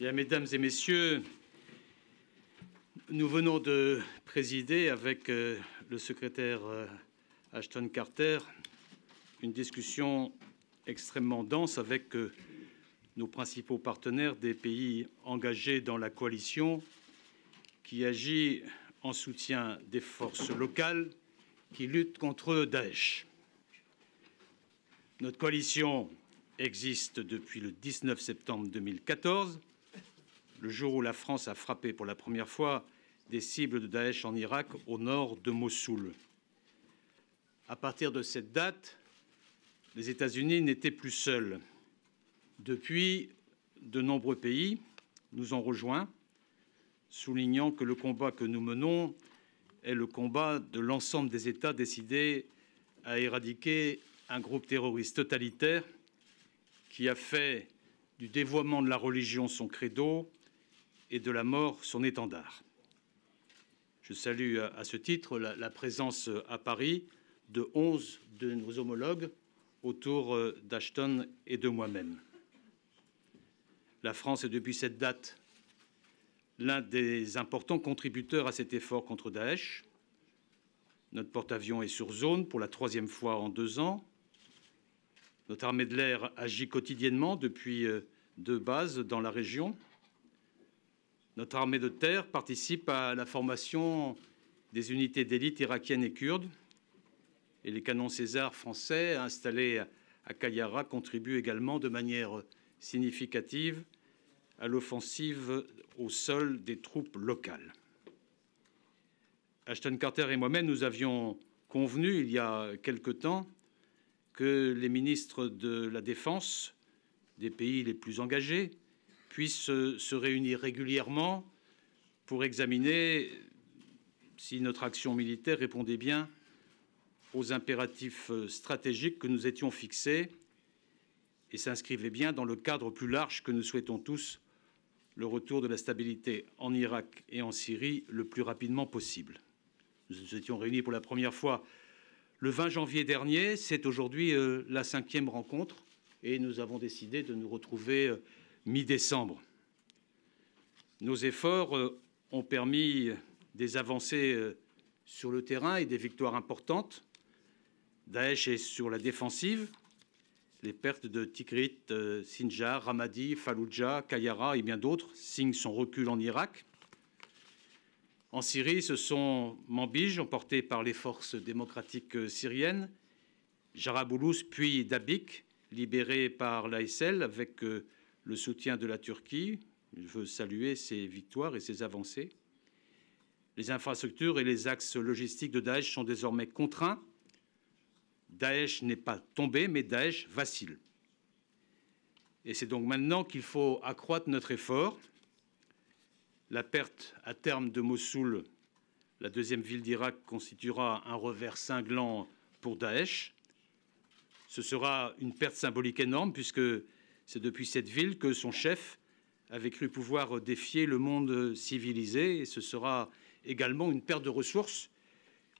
Bien, mesdames et messieurs, nous venons de présider avec le secrétaire Ashton Carter une discussion extrêmement dense avec nos principaux partenaires des pays engagés dans la coalition qui agit en soutien des forces locales qui luttent contre Daesh. Notre coalition existe depuis le 19 septembre 2014, le jour où la France a frappé pour la première fois des cibles de Daesh en Irak au nord de Mossoul. À partir de cette date, les États-Unis n'étaient plus seuls. Depuis, de nombreux pays nous ont rejoints, soulignant que le combat que nous menons est le combat de l'ensemble des États décidés à éradiquer un groupe terroriste totalitaire qui a fait du dévoiement de la religion son credo et de la mort son étendard. Je salue à ce titre la présence à Paris de 11 de nos homologues autour d'Ashton et de moi-même. La France est depuis cette date l'un des importants contributeurs à cet effort contre Daesh. Notre porte-avions est sur zone pour la 3e fois en 2 ans. Notre armée de l'air agit quotidiennement depuis 2 bases dans la région. Notre armée de terre participe à la formation des unités d'élite irakiennes et kurdes. Et les canons César français installés à Qayyarah contribuent également de manière significative à l'offensive au sol des troupes locales. Ashton Carter et moi-même, nous avions convenu il y a quelque temps que les ministres de la Défense des pays les plus engagés puissent se réunir régulièrement pour examiner si notre action militaire répondait bien aux impératifs stratégiques que nous étions fixés et s'inscrivait bien dans le cadre plus large que nous souhaitons tous, le retour de la stabilité en Irak et en Syrie le plus rapidement possible. Nous nous étions réunis pour la première fois le 20 janvier dernier. C'est aujourd'hui la 5e rencontre et nous avons décidé de nous retrouver mi-décembre. Nos efforts ont permis des avancées sur le terrain et des victoires importantes. Daesh est sur la défensive. Les pertes de Tikrit, Sinjar, Ramadi, Fallujah, Qayyarah et bien d'autres signent son recul en Irak. En Syrie, ce sont Manbij, emporté par les forces démocratiques syriennes, Jarabulus puis Dabik, libéré par l'ASL avec le soutien de la Turquie. Je veux saluer ces victoires et ces avancées. Les infrastructures et les axes logistiques de Daesh sont désormais contraints. Daesh n'est pas tombé, mais Daesh vacille. Et c'est donc maintenant qu'il faut accroître notre effort. La perte à terme de Mossoul, la 2e ville d'Irak, constituera un revers cinglant pour Daesh. Ce sera une perte symbolique énorme puisque c'est depuis cette ville que son chef avait cru pouvoir défier le monde civilisé. Et ce sera également une perte de ressources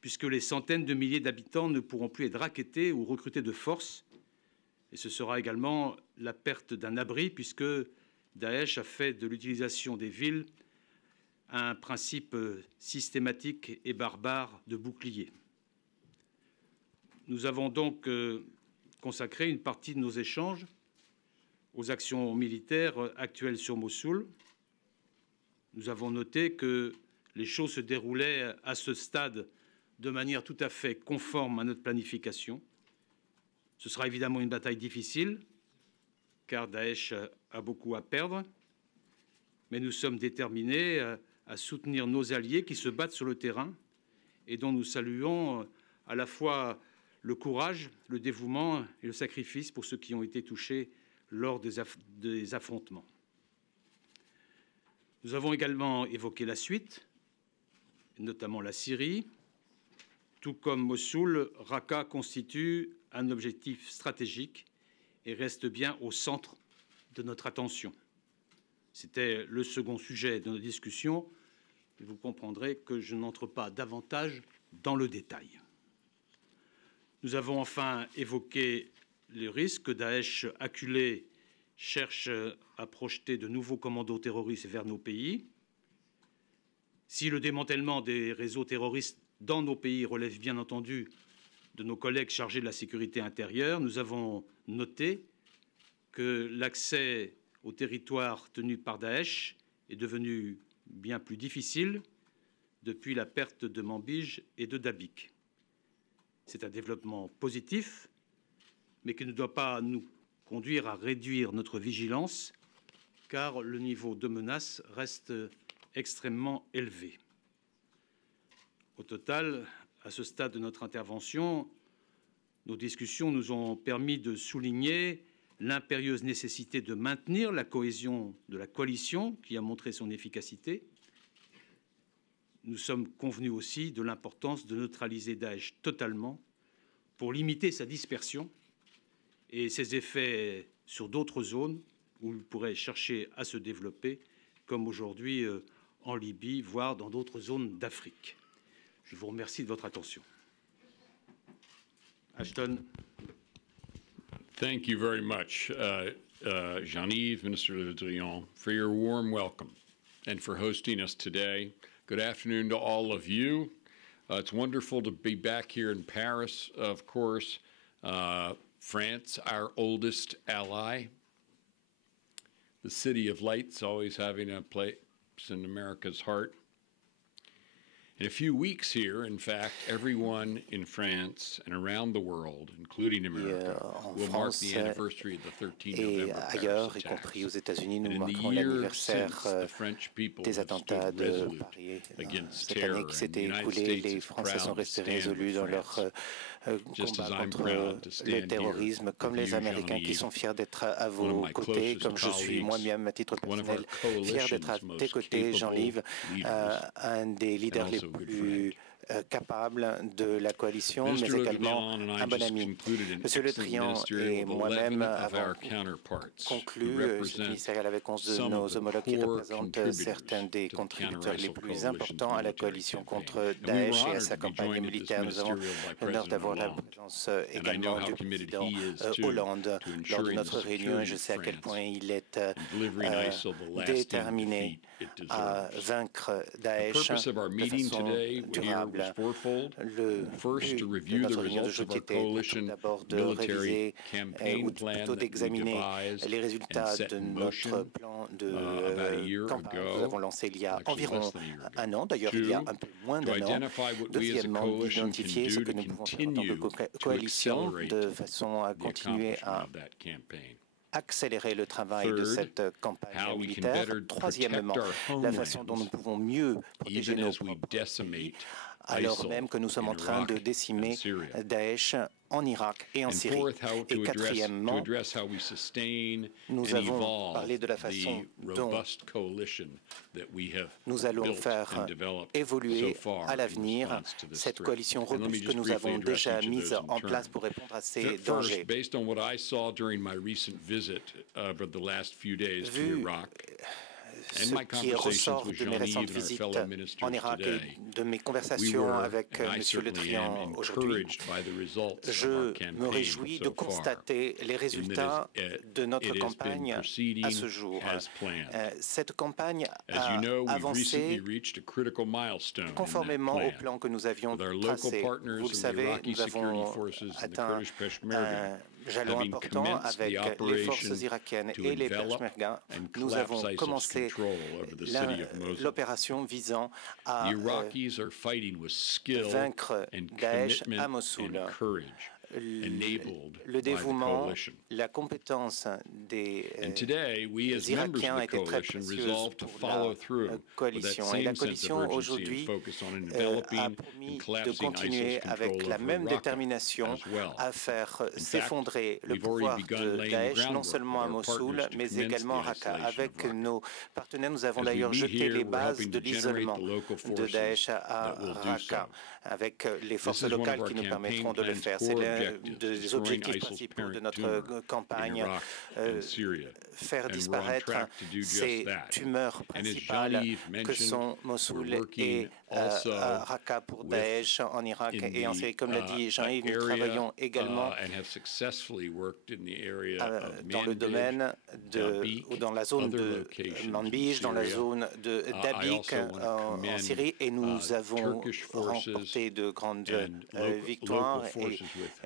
puisque les centaines de milliers d'habitants ne pourront plus être rackettés ou recrutés de force. Et ce sera également la perte d'un abri puisque Daesh a fait de l'utilisation des villes un principe systématique et barbare de bouclier. Nous avons donc consacré une partie de nos échanges aux actions militaires actuelles sur Mossoul. Nous avons noté que les choses se déroulaient à ce stade de manière tout à fait conforme à notre planification. Ce sera évidemment une bataille difficile, car Daesh a beaucoup à perdre, mais nous sommes déterminés à soutenir nos alliés qui se battent sur le terrain et dont nous saluons à la fois le courage, le dévouement et le sacrifice pour ceux qui ont été touchés lors des affrontements. Nous avons également évoqué la suite, notamment la Syrie. Tout comme Mossoul, Raqqa constitue un objectif stratégique et reste bien au centre de notre attention. C'était le second sujet de nos discussions. Vous comprendrez que je n'entre pas davantage dans le détail. Nous avons enfin évoqué le risque que Daesh, acculé cherche à projeter de nouveaux commandos terroristes vers nos pays. Si le démantèlement des réseaux terroristes dans nos pays relève bien entendu de nos collègues chargés de la sécurité intérieure, nous avons noté que l'accès au territoire tenu par Daesh est devenu bien plus difficile depuis la perte de Manbij et de Dabik. C'est un développement positif, mais qui ne doit pas nous conduire à réduire notre vigilance, car le niveau de menace reste extrêmement élevé. Au total, à ce stade de notre intervention, nos discussions nous ont permis de souligner l'impérieuse nécessité de maintenir la cohésion de la coalition qui a montré son efficacité. Nous sommes convenus aussi de l'importance de neutraliser Daesh totalement pour limiter sa dispersion et ses effets sur d'autres zones où il pourrait chercher à se développer, comme aujourd'hui en Libye, voire dans d'autres zones d'Afrique. Je vous remercie de votre attention. Ashton. Thank you very much, Jean-Yves, Minister Le Drian, for your warm welcome and for hosting us today. Good afternoon to all of you. It's wonderful to be back here in Paris, of course. France, our oldest ally. The City of Lights always having a place in America's heart. In a few weeks here, in fact, everyone in France and around the world, including America, will mark the anniversary of the 13 November Paris attacks. And in the years since, the French people have stood resolute against terror, and the United States is proud to stand with France. Just as I'm proud to stand here comme les Américains qui sont fiers d'être à vos côtés, comme je suis moi-même à titre personnel fier d'être à tes côtés, Jean-Yves, un des leaders les plus capable de la coalition, mais également un bon ami. Monsieur Le Drian et moi-même avons conclu ce ministériel avec 11 de nos homologues qui représentent certains des contributeurs les plus importants à la coalition contre Daesh et à sa campagne militaire. Nous avons l'honneur d'avoir la présence également du président Hollande lors de notre réunion et je sais à quel point il est déterminé à vaincre Daesh de façon durable. Le but de notre réunion d'aujourd'hui était tout d'abord de réviser ou plutôt d'examiner les résultats de notre plan de campagne que nous avons lancé il y a environ un an, d'ailleurs il y a un peu moins d'un an. Deuxièmement, d'identifier ce que nous pouvons faire en tant que coalition de façon à continuer à accélérer le travail de cette campagne militaire. Troisièmement, la façon dont nous pouvons mieux protéger nos pays, alors même que nous sommes en train de décimer Daesh en Irak et en Syrie. Et quatrièmement, nous avons parlé de la façon dont nous allons faire évoluer à l'avenir cette coalition robuste que nous avons déjà mise en place pour répondre à ces dangers. Ce qui ressort de mes récentes visites en Irak et de mes conversations avec M. Le Drian aujourd'hui, je me réjouis de constater les résultats de notre campagne à ce jour. Cette campagne a avancé conformément au plan que nous avions tracé. Vous le savez, nous avons atteint un jalon important avec les forces irakiennes et les Peshmerga. Nous avons commencé l'opération visant à vaincre Daesh à Mossoul. Le dévouement, la compétence des Irakiens était très précieuse pour la coalition. Et la coalition aujourd'hui a promis de continuer avec la même détermination à faire s'effondrer le pouvoir de Daesh, non seulement à Mossoul, mais également à Raqqa. Avec nos partenaires, nous avons d'ailleurs jeté les bases de l'isolement de Daesh à Raqqa, avec les forces locales qui nous permettront de le faire. C'est des objectifs principaux de notre campagne, faire disparaître ces tumeurs principales que sont Mossoul et Raqqa pour Daesh en Irak et en Syrie. Comme l'a dit Jean-Yves, nous travaillons également dans le domaine ou dans la zone de Manbij, dans la zone de Dabiq en Syrie, et nous avons remporté de grandes victoires.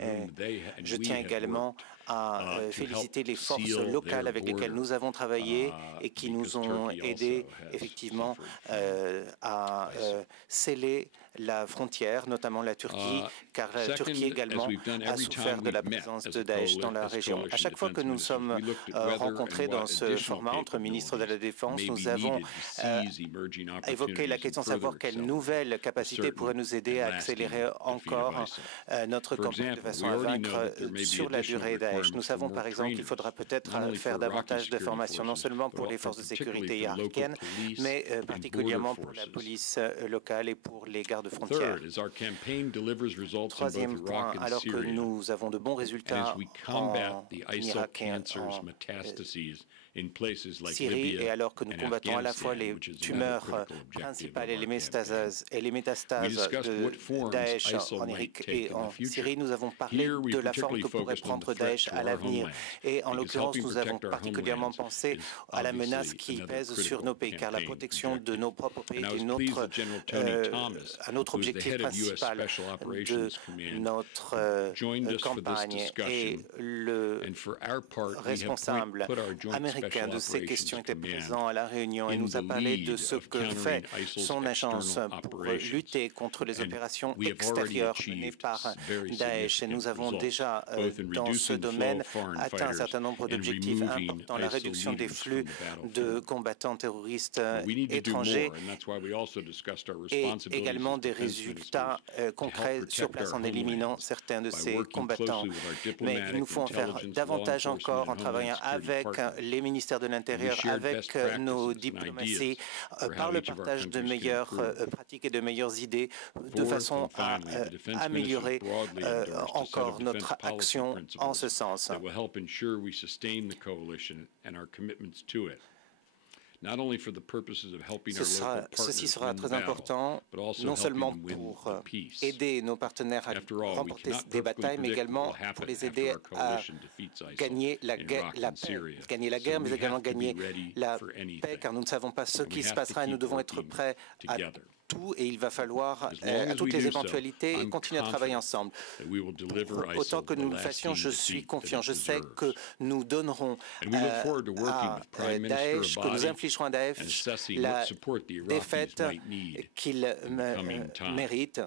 Et je tiens également à féliciter les forces locales avec lesquelles nous avons travaillé et qui nous ont aidés effectivement à sceller la frontière, notamment la Turquie, car la Turquie également a souffert de la présence de Daesh dans la région. À chaque fois que nous sommes rencontrés dans ce format entre ministres de la Défense, nous avons évoqué la question de savoir quelles nouvelles capacités pourraient nous aider à accélérer encore notre campagne de façon à vaincre sur la durée Daesh. Nous savons par exemple qu'il faudra peut-être faire davantage de formations, non seulement pour les forces de sécurité irakiennes, mais particulièrement pour la police locale et pour les gardes frontières. Troisième point, alors que nous avons de bons résultats en Irak et en Syrie, et alors que nous combattons à la fois les tumeurs principales et les métastases de Daesh en Irak et en Syrie, nous avons parlé de la forme que pourrait prendre Daesh à l'avenir. Et en l'occurrence, nous avons particulièrement pensé à la menace qui pèse sur nos pays, car la protection de nos propres pays est un autre objectif principal de notre campagne. Et le responsable américain de ces questions était présent à la réunion et nous a parlé de ce que fait son agence pour lutter contre les opérations extérieures menées par Daesh. Et nous avons déjà, dans ce domaine, atteint un certain nombre d'objectifs importants. La réduction des flux de combattants terroristes étrangers et également des résultats concrets sur place en éliminant certains de ces combattants. Mais il nous faut en faire davantage encore en travaillant avec les ministères de l'Intérieur, avec nos diplomaties, par le partage de meilleures pratiques et de meilleures idées, de façon à améliorer encore notre action en ce sens. Ceci sera très important, non seulement pour aider nos partenaires à remporter des batailles, mais également pour les aider à gagner la guerre, mais également gagner la paix, car nous ne savons pas ce qui se passera et nous devons être prêts à tout, et il va falloir, à toutes les éventualités, continuer à travailler ensemble. Autant que nous le fassions, je suis confiant. Je sais que nous donnerons à Daesh, que nous infligerons à Daesh la défaite qu'il mérite.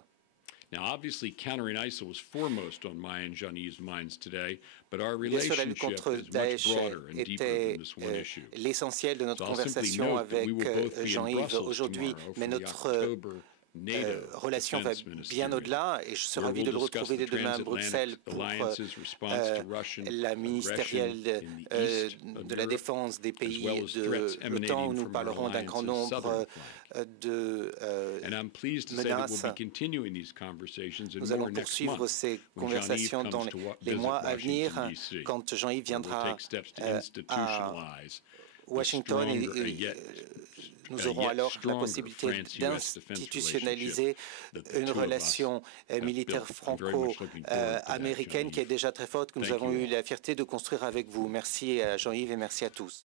Now, obviously, countering ISIL was foremost on my and Jean-Yves' minds today, but our Bien sûr, la lutte relationship contre is much Daesh broader and deeper était than this one issue. l'essentiel de notre So I'll simply conversation note that avec we will both be in Jean-Yves Brussels aujourd'hui, tomorrow mais for the notre October NATO relation va Defense bien Ministerial, au-delà, et je serai where ravi de we'll le discuss retrouver the dès demain à Bruxelles transatlantic pour alliance's response to Russian la ministérielle aggression in the east of de la Europe, défense des as pays well as de threats l'OTAN, où emanating nous from our parlerons d'un grand alliance's southern nombre flank. de And I'm pleased to say that we'll menaces. be continuing these conversations and Nous more allons next poursuivre month ces when Jean-Yves conversations dans comes to les visit mois à venir, Washington, D.C., quand Jean-Yves where we'll viendra take steps to à institutionalize Washington, et nous aurons alors la possibilité d'institutionnaliser une relation militaire franco-américaine qui est déjà très forte, que nous avons eu la fierté de construire avec vous. Merci à Jean-Yves et merci à tous.